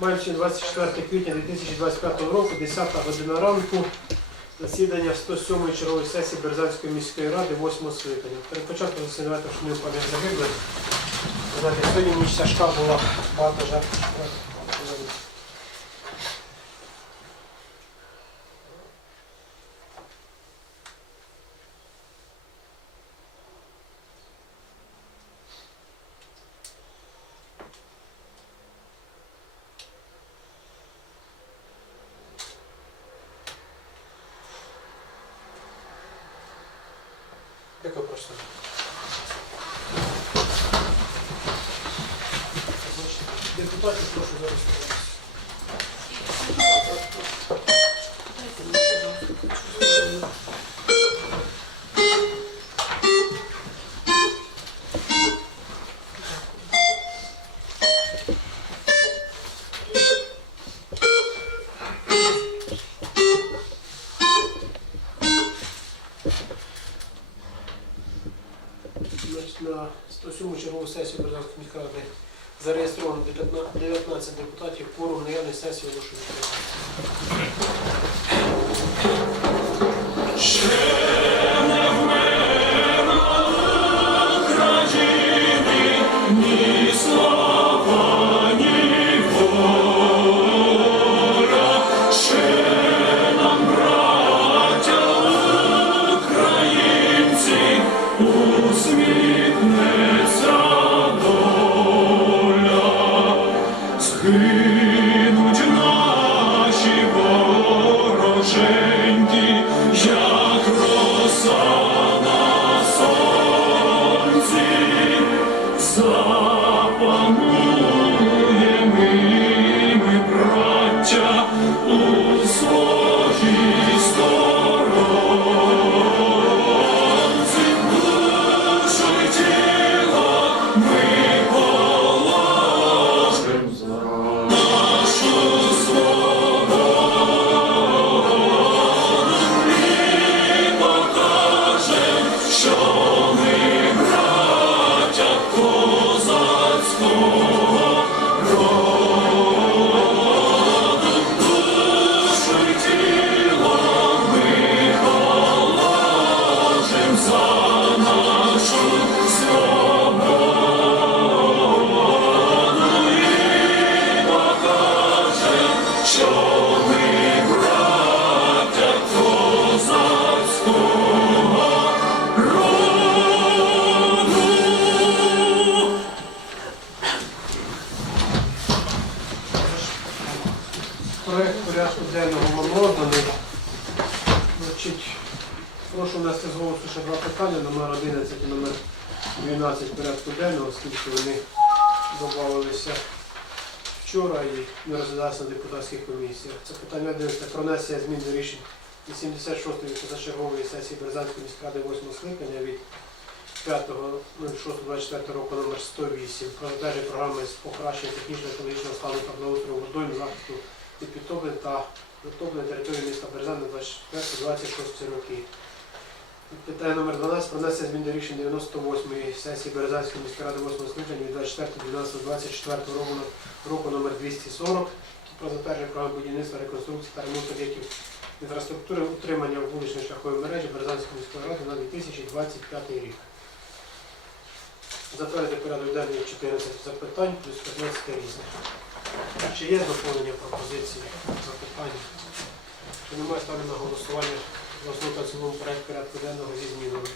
Сьогодні 24 квітня 2025 року, 10 година ранку. Засідання 107-ї чергової сесії Березанської міської ради 8 скликання. Перед початком засідання що ми пам'ять загиблих. Сьогодні ніч тяжка була, багато жертв. 19 депутатів, кворум наявної сесії оголошую додавалися вчора і не розглядалися на депутатських комісіях. Це питання 11 про внесення змін до рішень 86-ї позачергової сесії Березанської міськради 8 скликання від 5.06.24 року номер 108 про затвердження програми з покращення технічного екологічного стану та благоустрою водойм захисту від підтоплень та затоплення території міста Березан на 24-26 роки. Питання номер 12 про внесення змін до рішень 98-ї сесії Березанської міської ради 8 скликання від 24.12.24 року, року номер 240 про затвердження програми будівництва, реконструкції та ремонту об'єктів інфраструктури утримання вуличної шляхової мережі Березанської міської ради на 2025 рік. Затвердити порядок денний 14 запитань плюс 15 різних. Чи є доповнення пропозиції, запитання? Чи немає ставлю на голосування за в цілому проект порядку денного зі змінами?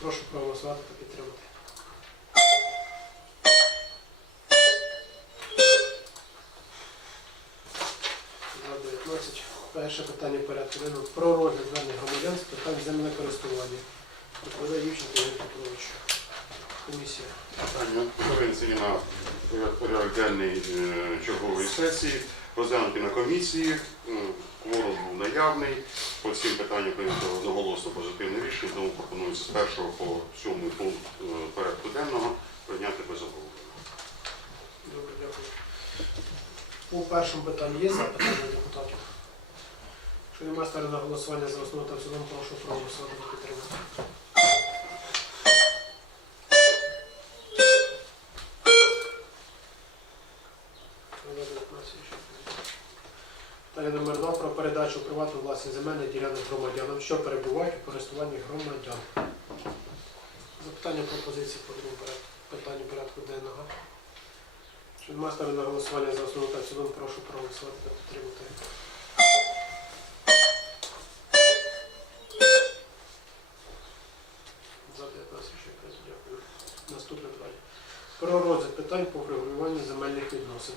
Прошу проголосувати та підтримати. Перше питання порядку денного про розгляд звернень громадян з питань землекористування. Доповідає Ющенко Ігор Петрович. Комісія. Питання винесені на порядок денний е, чергової сесії, розглянуті на комісії, е, кворум був наявний. По всім питанням прийнято одноголосно позитивне рішення, тому пропонується з першого по сьомий пункт е, порядку денного прийняти без обговорення. Добре, дякую. По першому питанню є запитання депутатів? Якщо немає ставлю на голосування за основу та в цілому, прошу проголосувати підтримати. Питання номер 2 про передачу приватну власність земельних ділянок громадянам, що перебувають у користуванні громадян. Запитання пропозиції по другому порядку- питанню порядку денного. Що нема ставлю на голосування за основу та цілому, прошу проголосувати та підтримати. За 19 рішення прийнято. Дякую. Наступне питання. Про розгляд питань по врегулюванню земельних відносин.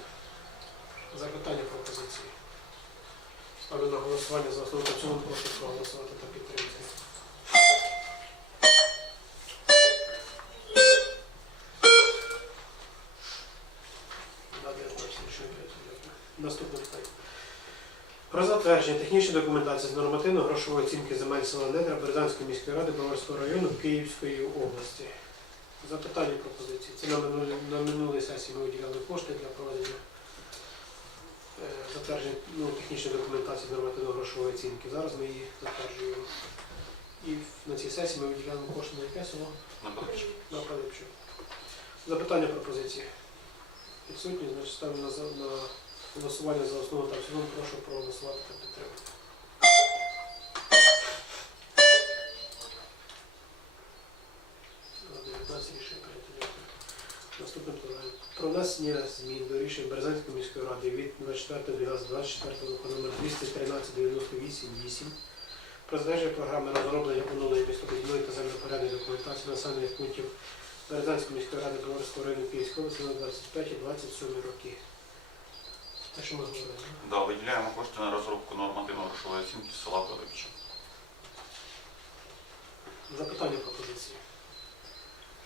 Запитання пропозиції. Ставлю на голосування за основу та цілому, прошу проголосувати та підтримати. Да, 19 рішення прийнято. Дякую. Наступне питання. Про затвердження технічної документації з нормативно-грошової оцінки земель села Недра Березанської міської ради Баварського району Київської області. Запитання пропозиції. Це на минулій, сесії ми виділяли кошти для проведення затвердження ну, технічної документації з нормативно-грошової оцінки. Зараз ми її затверджуємо. І на цій сесії ми виділяємо кошти на яке село? На Пилипчик. На Пилипчу. Запитання пропозиції. Відсутні, значить ставлю на, на голосування за основу та в цілому. Прошу проголосувати та підтримати. За 19 рішення прийнято. Дякую. Наступне питання. Про внесення змін до рішень Березанської міської ради від 24.12.24 року номер 213-98-8 про затвердження програми розроблення оновлення містобудівної та землепорядної документації населених пунктів Березанської міської ради Броварського району Київської області на 25 і 27 роки. Те, що ми говорили. да? Виділяємо кошти на розробку нормативно-грошової оцінки села Пилипчик. Запитання пропозиції.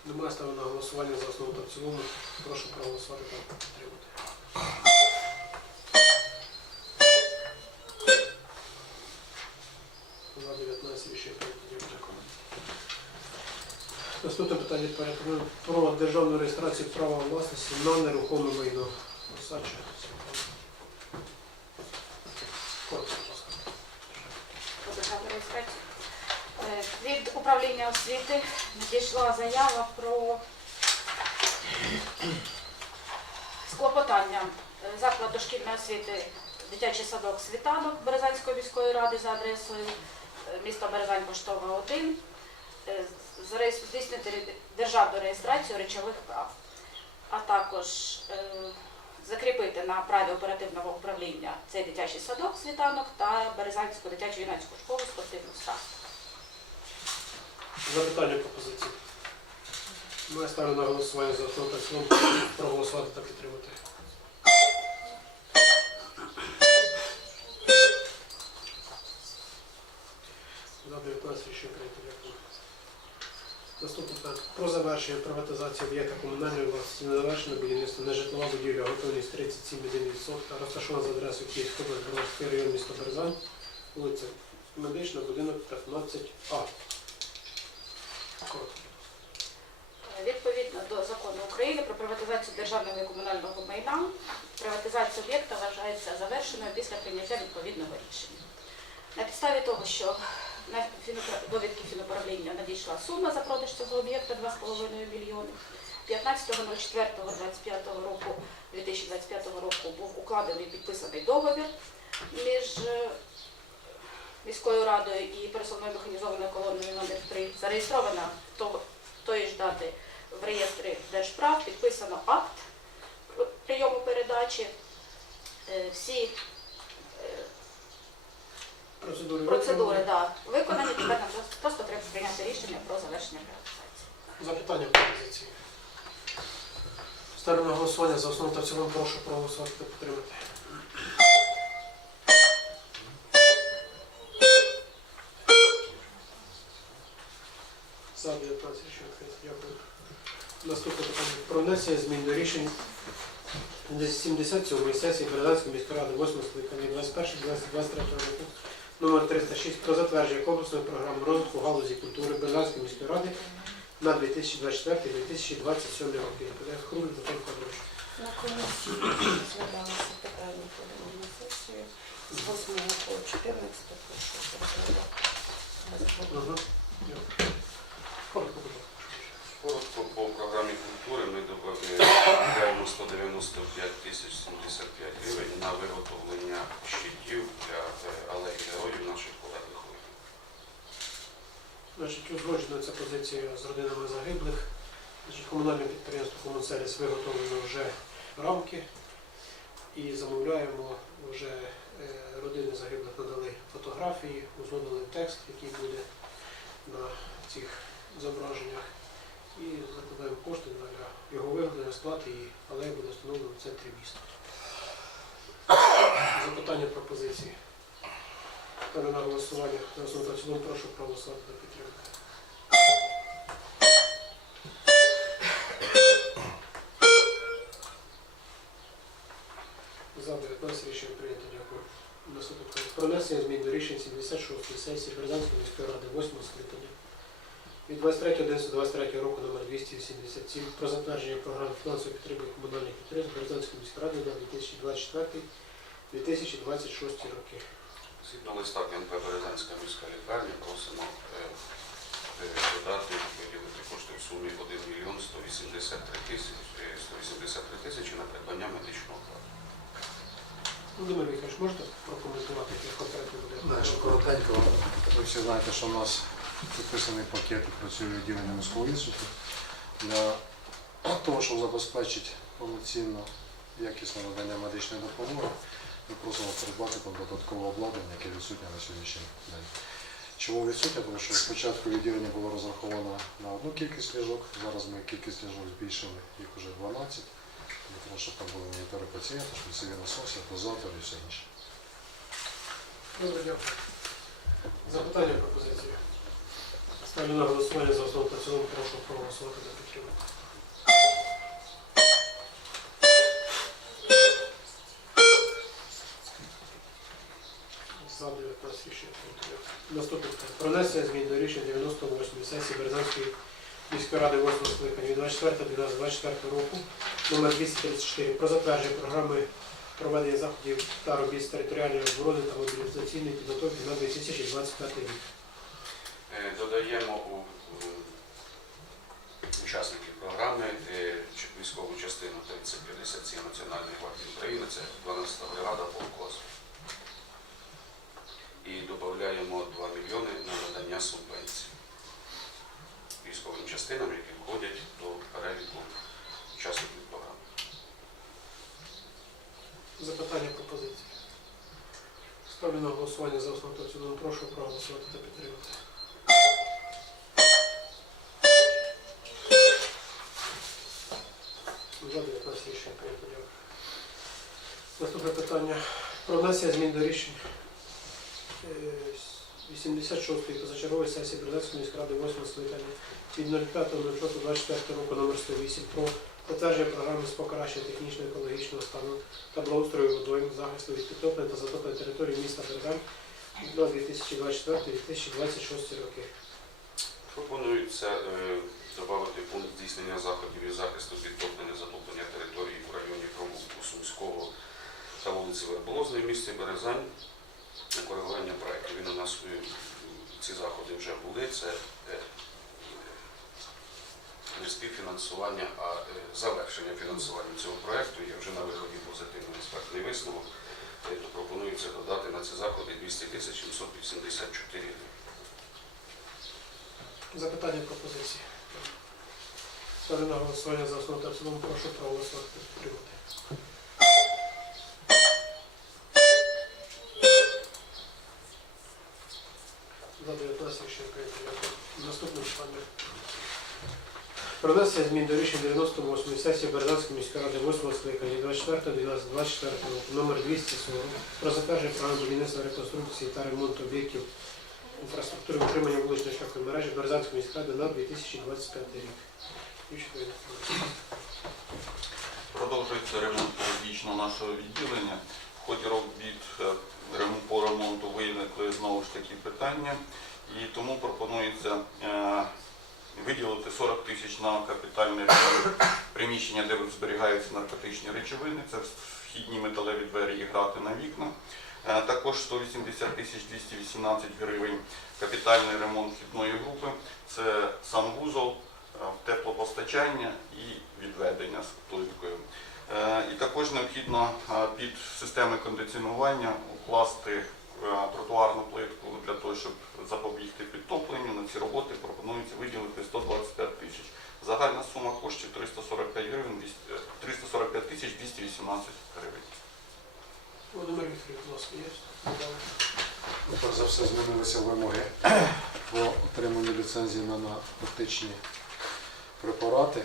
Немає ставлю на голосування за основу та в цілому. Прошу проголосувати та підтримати. За 19 рішення прийнято. Дякую. Наступне питання про державну реєстрацію права власності на нерухоме майно. Осадча. Коротко, будь ласка. про державну реєстрацію. Е, Від управління освіти надійшла заява про з клопотанням е, заклад дошкільної освіти дитячий садок світанок Березанської міської ради за адресою е, міста Березань Поштова 1 е, здійснити державну реєстрацію речових прав, а також закріпити на праві оперативного управління цей дитячий садок світанок та Березанську дитячу юнацьку школу спортивну став. Запитання пропозиції. Ми ставлю на голосування за в проголосувати та підтримати. За 19 рішення прийнято. Дякую. Наступне питання. Про завершення приватизації об'єкта комунальної власності незавершене будівництво нежитлова будівля, готовність 37,1%, розташована за адресою Київської області, Броварський район, місто Березань, вулиця Медична, будинок 15А. Коротко. Відповідно до закону України про приватизацію державного і комунального майна, приватизація об'єкта вважається завершеною після прийняття відповідного рішення. На підставі того, що на довідки фінуправління надійшла сума за продаж цього об'єкта 2,5 мільйони. 15.04.25 року 2025 року був укладений підписаний договір між е, міською радою і пересувною механізованою колоною номер 3 зареєстрована тої ж дати в реєстрі Держправ підписано акт прийому передачі. Е, Всі е, Процедури. процедури да, виконані. Тепер нам просто- треба прийняти рішення про завершення приватизації. Запитання пропозиції. Ставлю на голосування за основу та в цілому прошу проголосувати та підтримати. Наступне питання. Про внесення змін до рішень 77 сесії Березанської міської ради 8 скликання 21-23 року номер 306 про затвердження комплексної програми розвитку галузі культури Березанської міської ради на 2024-2027 роки. Хруль Антон Федорович. На комісії розглядалося питання подано на сесію з 8 по 14 прошу розглядати. Коротко, будь Коротко по програмі культури ми додаємо 120 95 тисяч 75 гривень на виготовлення щитів для е, алеї героїв наших полеглих воїнів. Значить, узгоджена ця позиція з родинами загиблих. Значить, комунальне підприємство Комунсервіс виготовлено вже рамки і замовляємо вже е, родини загиблих надали фотографії, узгодили текст, який буде на цих зображеннях. І закладаємо кошти для його виготовлення, сплати і алея буде встановлена в центрі міста. Запитання пропозиції. Ставлю на голосування за основу цілому прошу проголосувати та підтримати. За 19 рішення прийнято. Дякую. Наступне. Про внесення змін до рішень 76-ї сесії Березанської міської ради 8 скликання від 23.11.23 року номер 287 про затвердження програми фінансової підтримки комунальних підприємств Березанської міської ради на 2024-2026 роки. Згідно листа КНП Березанська міська лікарня просимо е, е, додати, виділити кошти в сумі 1 мільйон 183 тисячі, е, 183 тисячі на придбання медичного обладнання. Володимир Вікторович, можете прокоментувати, як конкретно буде? Коротенько, ви всі знаєте, що у нас підписаний пакет працює відділення міського інституту для того, щоб забезпечити повноцінно якісне надання медичної допомоги. Ми просимо придбати там додаткове обладнання, яке відсутнє на сьогоднішній день. Чому відсутнє? Тому що спочатку відділення було розраховано на одну кількість ліжок, зараз ми кількість ліжок збільшили, їх вже 12, для того, щоб там були монітори пацієнта, шприцеві насоси, дозатори і все інше. Добре, дякую. Запитання пропозиції. Ставлю на голосування за основу та прошу проголосувати за підтримку. За 19 рішення. Наступне питання. Змін до рішення 98 сесії Березанської міської ради 8 скликання від 24 року номер 234 про затвердження програми проведення заходів та робіт з територіальної оборони та мобілізаційної підготовки на 2025 рік. Е, Додаємо у у учасників програми е, військову частину 3057 Національної гвардії України, це 12-та бригада полкос. І додаємо 2 мільйони на надання субвенцій військовим частинам, які входять до переліку учасників програми. Запитання пропозиції. Ставлю на голосування за основу та. Прошу проголосувати та підтримати. За 19 рішення. Наступне питання. Про внесення змін до рішень е, 86-ї позачергової сесії Березанської міської ради 8 скликання від 05.06.24 року номер 108 про затвердження програми з покращення технічно-екологічного стану та благоустрою водойм, захисту від підтоплення та затоплення території міста Березань на 2024-2026 роки. Пропонується додати пункт здійснення заходів із захисту підтоплення затоплення території в районі Промовку Сумського та вулиці Верболозної місті Березань коригування проєкту. Він у нас е, ці заходи вже були. Це е, не співфінансування, а е, завершення фінансування цього проєкту. Є вже на виході позитивний експертний висновок. То Пропонується додати на ці заходи 200 тисяч 784 гривень. Запитання пропозиції. Ставлю на голосування за основу та в цілому. Прошу проголосувати підтримати. За 19 рішення прийнято. Дякую. Наступне питання. Про внесення змін до рішень 98 сесії Березанської міської ради 8 скликання 24 12 24 року номер 240 про затвердження програми будівництва реконструкції та ремонту об'єктів інфраструктури утримання вуличної шляхової мережі Березанської міської ради на 2025 рік. Продовжується ремонт періодично нашого відділення. В ході робіт е, по ремонту виникли знову ж таки питання, і тому пропонується е, виділити 40 тисяч на капітальне приміщення, де зберігаються наркотичні речовини. Це вхідні металеві двері і грати на вікна. Е, Також 180 тисяч 218 гривень капітальний ремонт вхідної групи. Це санвузол, теплопостачання і відведення з плиткою. Е, І також необхідно під системи кондиціонування укласти е, тротуарну плитку для того, щоб запобігти підтопленню. На ці роботи пропонується виділити 125 тисяч. Загальна сума коштів 345 гривень, 200 е, 345 тисяч 218 гривень. Володимир Вікторович, будь ласка, є? Ну, Перш за все змінилися вимоги по отриманню ліцензії на наркотичні препарати.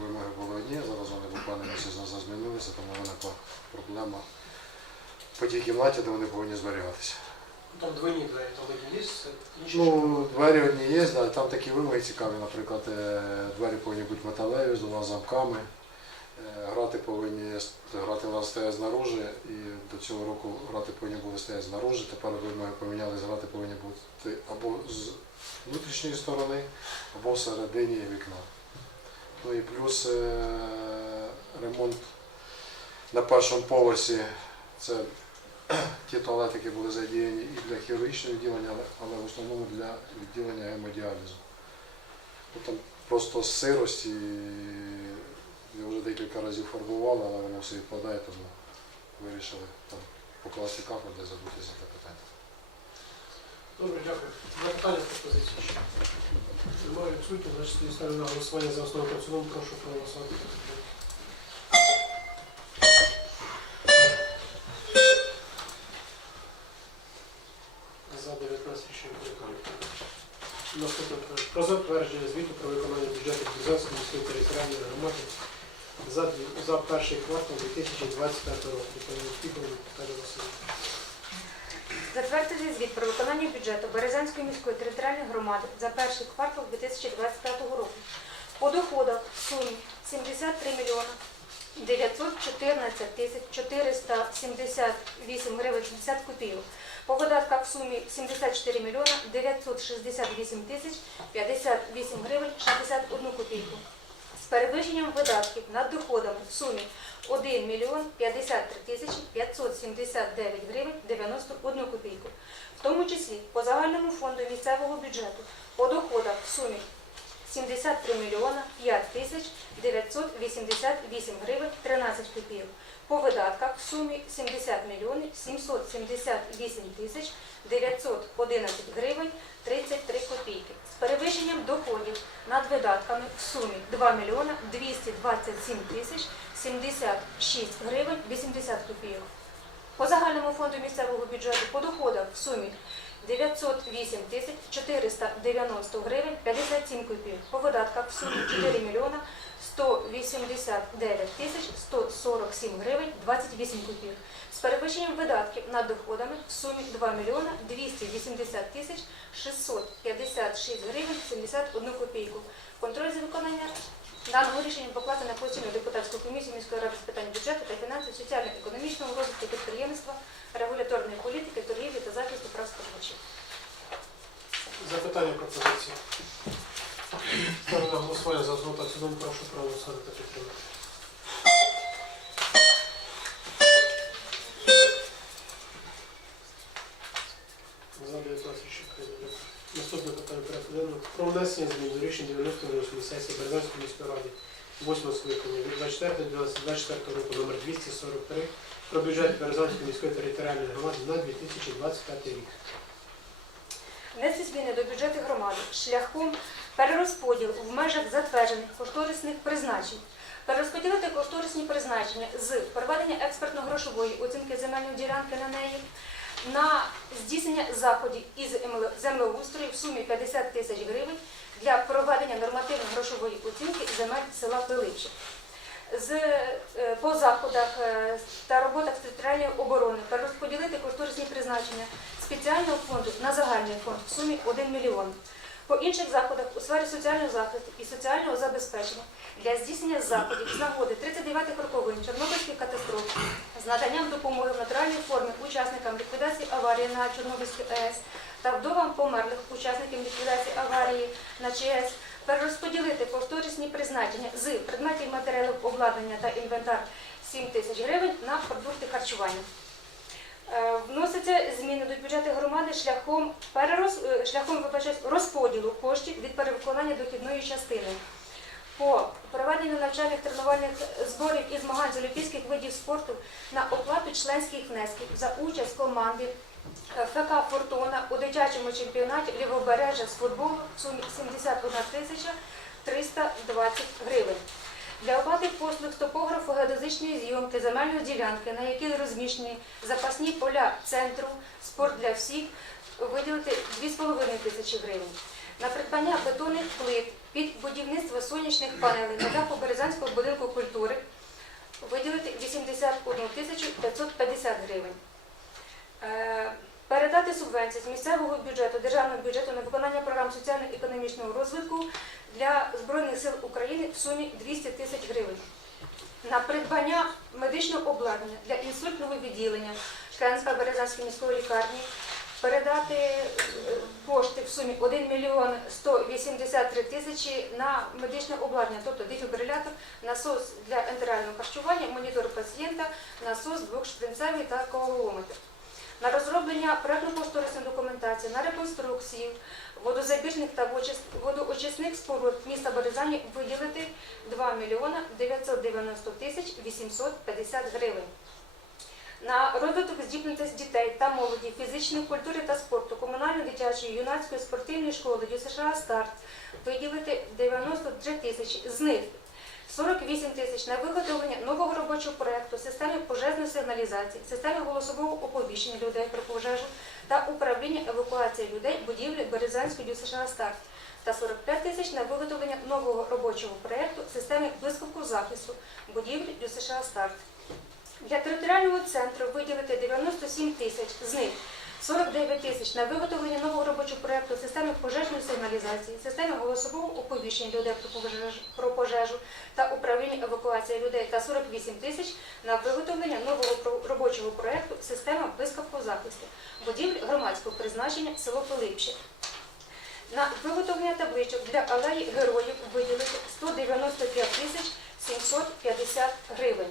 Вимоги були одні, зараз вони буквально місяць назад змінилися, тому виникла проблема по тій кімнаті, де вони повинні зберігатися. Там двойні двері, там одні є, інші. Ну, двері одні є, да, там такі вимоги цікаві, наприклад, е, двері повинні бути металеві, з двома замками. Е, Грати повинні грати у нас стоять знаружи, і до цього року грати повинні були стояти знаружи. Тепер вимоги помінялись, грати повинні бути або з внутрішньої сторони, або всередині вікна. Ну і плюс е, ремонт на першому поверсі. Це ті туалети, які були задіяні і для хірургічного відділення, але, в основному для відділення гемодіалізу. Там просто сирості, я вже декілька разів фарбували, але воно все відпадає, тому вирішили там покласти кафель, де забути за те питання. Добре, дякую. Запитання пропозиції ще. Немає відсутні, значить тоді ставлю на голосування за основу та. Прошу проголосувати. За 19 рішення прийнято. Наступне. Про затвердження звіту про виконання бюджету Березанської міської територіальної громади за, за перший квартал 2025 року. Наталія Васильівна. Затвердити звіт про виконання бюджету Березанської міської територіальної громади за перший квартал 2025 року. По доходах в сумі 73 мільйона 914 тисяч 478 гривень 60 копійок. По видатках в сумі 74 мільйона 968 тисяч 58 гривень 61 копійку. Перевищенням видатків над доходами в сумі 1 мільйон 53 тисячі 579 гривень 91 копійку. В тому числі по загальному фонду місцевого бюджету по доходах в сумі 73 мільйона 5 тисяч 988 гривень 13 копійок. По видатках в сумі 70 мільйонів 778 тисяч 911 гривень 33 копійки. Перевищенням доходів над видатками в сумі 2 мільйона 227 тисяч 76 гривень 80 копійок. По загальному фонду місцевого бюджету по доходах в сумі 908 тисяч 490 гривень 57 копійок. По видатках в сумі 4 мільйона 189 тисяч 147 гривень 28 копійок. З перевищенням видатків над доходами в сумі 2 мільйона 280 тисяч 656 гривень 71 копійку. Контроль за виконання даного рішенню покладено на депутатську комісію міської ради з питань бюджету та фінансів, соціально-економічного розвитку підприємства, регуляторної політики, торгівлі та захисту прав споживачів. Запитання пропозиції. Ставлю на голосування за цілому. Прошу проголосувати та підтримати. Про внесення змін до рішень 98 сесії Березанської міської ради 8 скликання від 24.12.24 року номер 243 про бюджет Березанської міської територіальної громади на 2025 рік. Внести зміни до бюджету громади шляхом перерозподілу в межах затверджених кошторисних призначень. Перерозподілити кошторисні призначення з проведення експертно-грошової оцінки земельної ділянки на неї на здійснення заходів із землеустрою в сумі 50 тисяч гривень для проведення нормативно-грошової оцінки земель села Пилипче. З, е, по заходах е, та роботах з територіальної оборони перерозподілити кошторисні призначення спеціального фонду на загальний фонд в сумі 1 мільйон. По інших заходах у сфері соціального захисту і соціального забезпечення для здійснення заходів з нагоди 39-х роковин Чорнобильської катастрофи з наданням допомоги в натуральній формі учасникам ліквідації аварії на Чорнобильській АЕС та вдовам померлих учасників ліквідації аварії на ЧАЕС перерозподілити кошторисні призначення з предметів матеріалів обладнання та інвентар 7 тисяч гривень на продукти харчування. Е, Вносяться зміни до бюджету громади шляхом перероз... е, шляхом розподілу коштів від перевиконання дохідної частини. по проведенню навчальних тренувальних зборів і змагань з олімпійських видів спорту на оплату членських внесків за участь команди е, ФК Фортуна у дитячому чемпіонаті Лівобережжя з футболу в сумі 71 тисяча 320 гривень. Для оплати послуг з топографу геодезичної зйомки земельної ділянки, на якій розміщені запасні поля центру спорт для всіх, виділити 2,5 тисячі гривень. На придбання бетонних плит під будівництво сонячних панелей на даху Березанського будинку культури виділити 81 тисячу 550 гривень. Передати субвенції з місцевого бюджету, державного бюджету на виконання програм соціально-економічного розвитку для Збройних сил України в сумі 200 тисяч гривень. На придбання медичного обладнання для інсультного відділення Чканської Березанської міської лікарні передати е, кошти в сумі 1 мільйон 183 тисячі на медичне обладнання, тобто дефібрилятор, насос для ентерального харчування, монітор пацієнта, насос двохштинцевий та коагулометр. На розроблення проєктно-кошторисної документації, на реконструкцію водозабірних та водоочис- водоочисних споруд міста Березані виділити 2 мільйона 990 тисяч 850 гривень. На розвиток здібності дітей та молоді, фізичної культури та спорту, комунально-дитячої, юнацької спортивної школи ДЮСШ «Старт» виділити 93 тисячі. З них 48 тисяч на виготовлення нового робочого проєкту, системи пожежної сигналізації, системи голосового оповіщення людей про пожежу та управління евакуації людей будівлі Березанської ДЮСШ «Старт» та 45 тисяч на виготовлення нового робочого проєкту системи блискавку захисту будівлі ДЮСШ «Старт». Для територіального центру виділити 97 тисяч, з них 49 тисяч на виготовлення нового робочого проєкту системи пожежної сигналізації, системи голосового оповіщення людей про пожежу, та управління евакуацією людей та 48 тисяч на виготовлення нового робочого проєкту система блискавку захисту, будівлі громадського призначення село Пилипче. На виготовлення табличок для алеї героїв виділити 195 тисяч 750 гривень.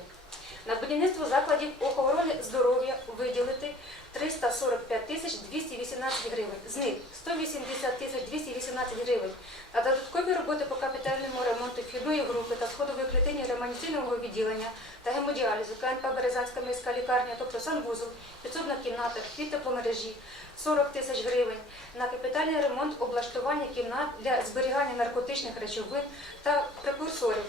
На будівництво закладів охорони здоров'я виділити 345 тисяч 218 гривень. З них 180 тисяч 218 гривень. На додаткові роботи по капітальному ремонту вхідної групи та сходової клітині ремонтаційного відділення та гемодіалізу КНП Березанська міська лікарня, тобто санвузол, підсобна кімната, вхід тепломережі, 40 тисяч гривень. На капітальний ремонт облаштування кімнат для зберігання наркотичних речовин та прекурсорів.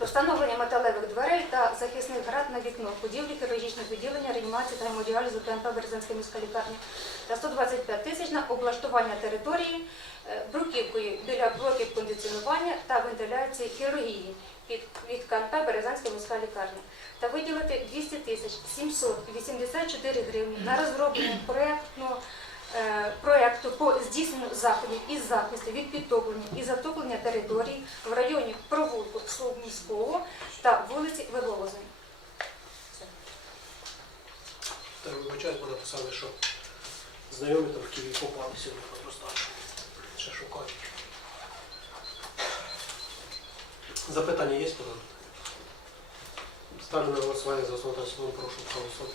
Встановлення металевих дверей та захисних град на вікно, будівлі хірургічного відділення, реанімації та гемодіалізу КНП Березанська міська лікарня та 125 тисяч на облаштування території е, бруківкою біля блоків кондиціонування та вентиляції хірургії від КНП Березанська міська лікарня. Та виділити 200 тисяч 784 гривні на розроблення проєктного проєкту по здійсненню заходів із захисту від підтоплення і затоплення територій в районі провулку Соломіського та вулиці Виволозень. Так, вибачаю, бо написали, що знайомі там в Києві попали сьогодні по. Ще шукають. Запитання є? Ставлю на голосування за основу та прошу проголосувати.